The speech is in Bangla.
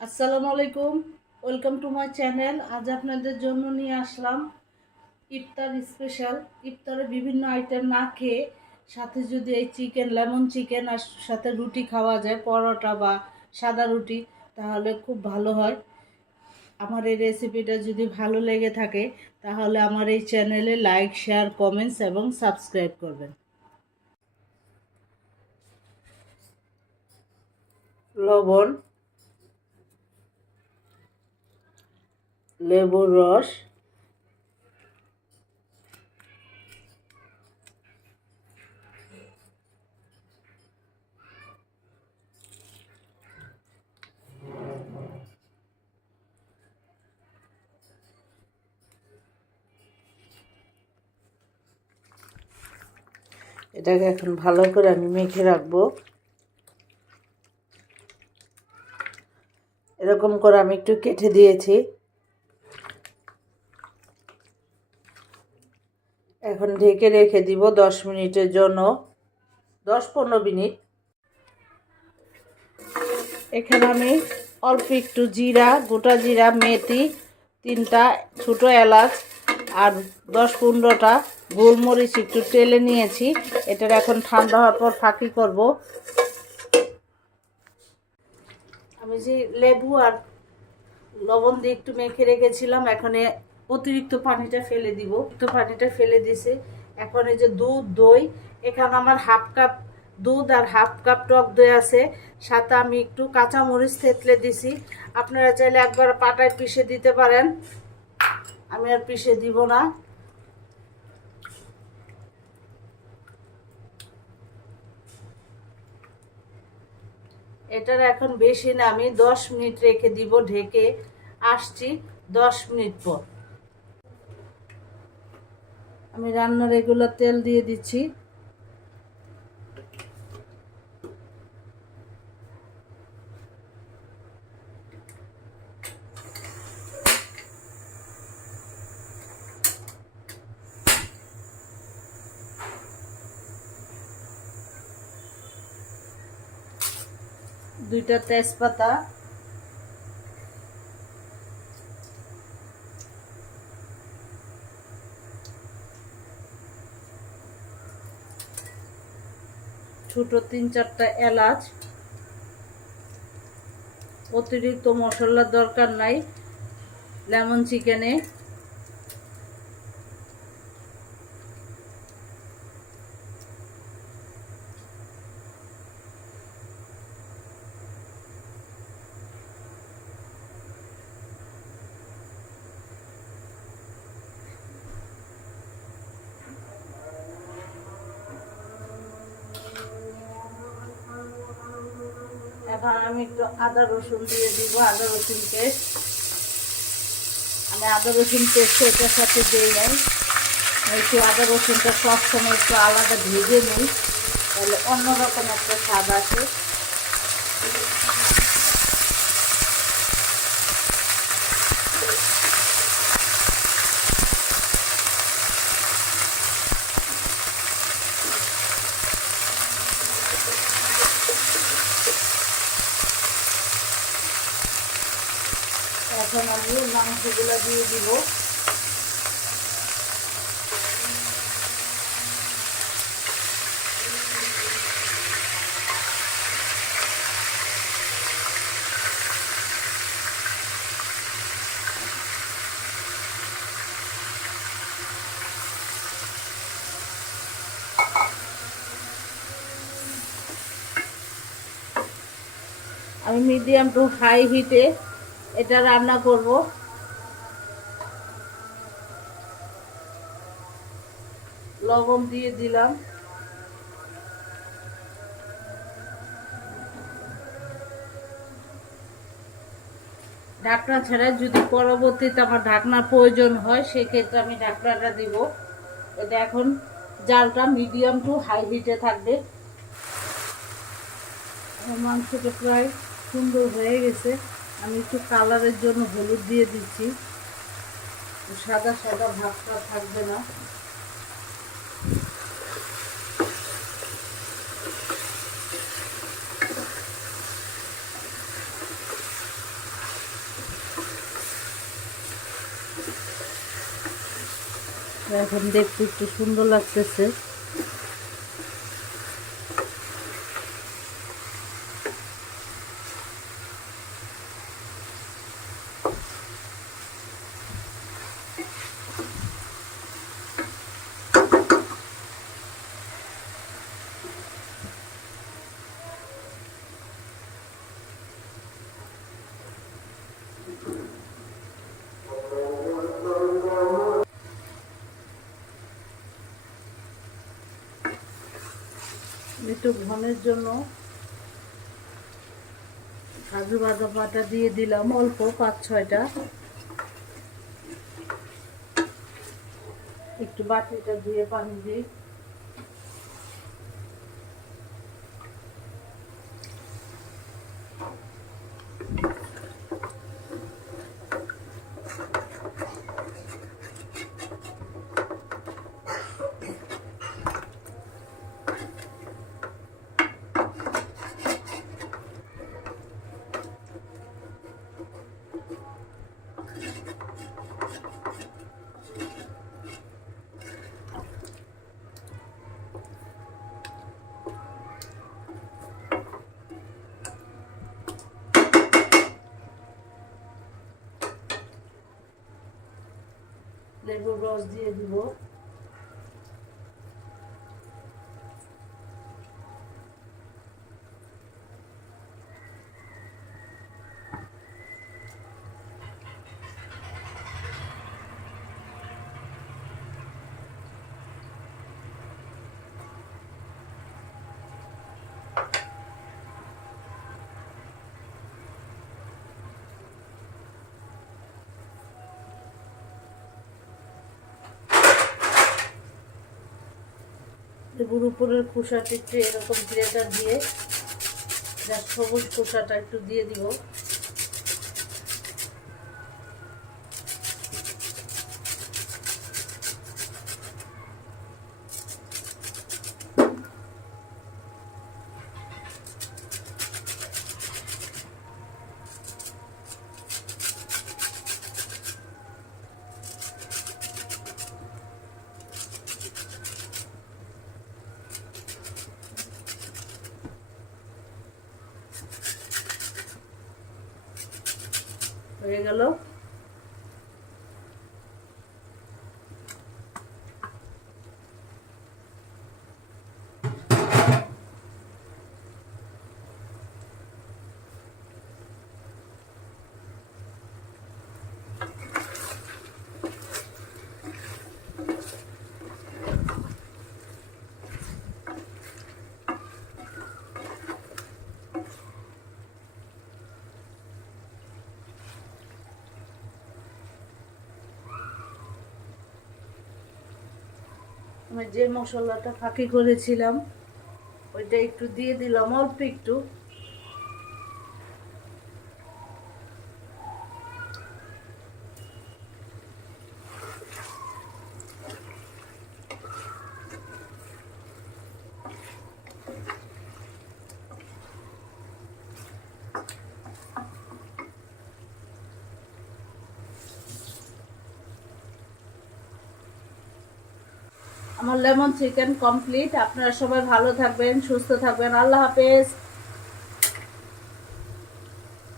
আসসালামু আলাইকুম। ওয়েলকাম টু মাই চ্যানেল আজ আপনাদের জন্য নিয়ে আসলাম ইফতার স্পেশাল ইফতারে বিভিন্ন আইটেম না খেয়ে সাথে যদি এই চিকেন লেমন চিকেন আর সাথে রুটি খাওয়া যায়, পরোটা বা সাদা রুটি, তাহলে খুব ভালো হয়। আমার এই রেসিপিটা যদি ভালো লেগে থাকে, তাহলে আমার এই চ্যানেলে লাইক শেয়ার কমেন্টস এবং সাবস্ক্রাইব করবেন। লবণ লেবুর রস, এটাকে এখন ভালো করে আমি মেখে রাখব। এরকম করে আমি একটু কেটে দিয়েছি। এখন ঢেকে রেখে দিব দশ মিনিটের জন্য। দশ পনেরো মিনিট। এখানে আমি অল্প একটু জিরা, গোটা জিরা, মেথি, তিনটা ছোটো এলাচ আর দশ পনেরোটা গোলমরিচ একটু তেলে নিয়েছি। এটার এখন ঠান্ডা হওয়ার পর ফাঁকি করব। আমি যে লেবু আর লবণ দিয়ে একটু মেখে রেখেছিলাম, এখন অতিরিক্ত পানিটা ফেলে দিব। একটু পানিটা ফেলে দিছে। এখন এই যে দুধ, দই, এখানে আমার হাফ কাপ দুধ আর হাফ কাপ টক দই আছে। সাথে আমি একটু কাঁচা মরিচ থেতলে দিছি। আপনারা চাইলে একবার পাটায় পিষে দিতে পারেন। আমি আর পিষে দিব না। এটার এখন বেশি না, আমি দশ মিনিট রেখে দিব ঢেকে। আসছি দশ মিনিট পর। আমি রান্নার এগুলো তেল দিয়ে দিচ্ছি। দুইটা তেজপাতা ছোট তিন চারটা এলাচ অতিরিক্ত মশলার দরকার নাই লেমন চিকেনে। এখন আমি একটু আদা রসুন দিয়ে দিব, আদা রসুন পেস্ট আমি আদা রসুন পেস্ট এটার সাথে দিয়ে নাই একটু আদা রসুনটা সবসময় একটু আলাদা ভেজে নিই, তাহলে অন্যরকম একটা স্বাদ আসে। এখন আমি মাংসগুলো দিয়ে দিব। আমি মিডিয়াম টু হাই হিটে এটা রান্না করব। লবণ দিয়ে দিলাম। ঢাকনা ছাড়া যদি পরবর্তীতে আমার ঢাকনার প্রয়োজন হয়, সেক্ষেত্রে আমি ঢাকনাটা দিব। এটা এখন জালটা মিডিয়াম টু হাই হিটে থাকবে। মাংসটা প্রায় সুন্দর হয়ে গেছে। আমি একটু কালারের জন্য হলুদ দিয়ে দিচ্ছি। সাদা সাদা ভাতটা থাকবে না। এখন দেখতে একটু সুন্দর লাগতেছে। একটু ঘনের জন্য কাজু বাদাম বাটা দিয়ে দিলাম, অল্প পাঁচ ছয়টা। একটু বাটিটা দিয়ে পানি দিই লেবুর রস দিয়ে দিব। উপরের খোসাটা একটু এরকম গ্রেটার দিয়ে যা সবুজ খোসাটা একটু দিয়ে দিব। হয়ে গেল। যে মশলাটা ফাঁকি করেছিলাম ওইটা একটু দিয়ে দিলাম অল্প একটু। আমার লেমন চিকেন কমপ্লিট। আপনারা সবাই ভালো থাকবেন সুস্থ থাকবেন। আল্লাহ হাফেজ।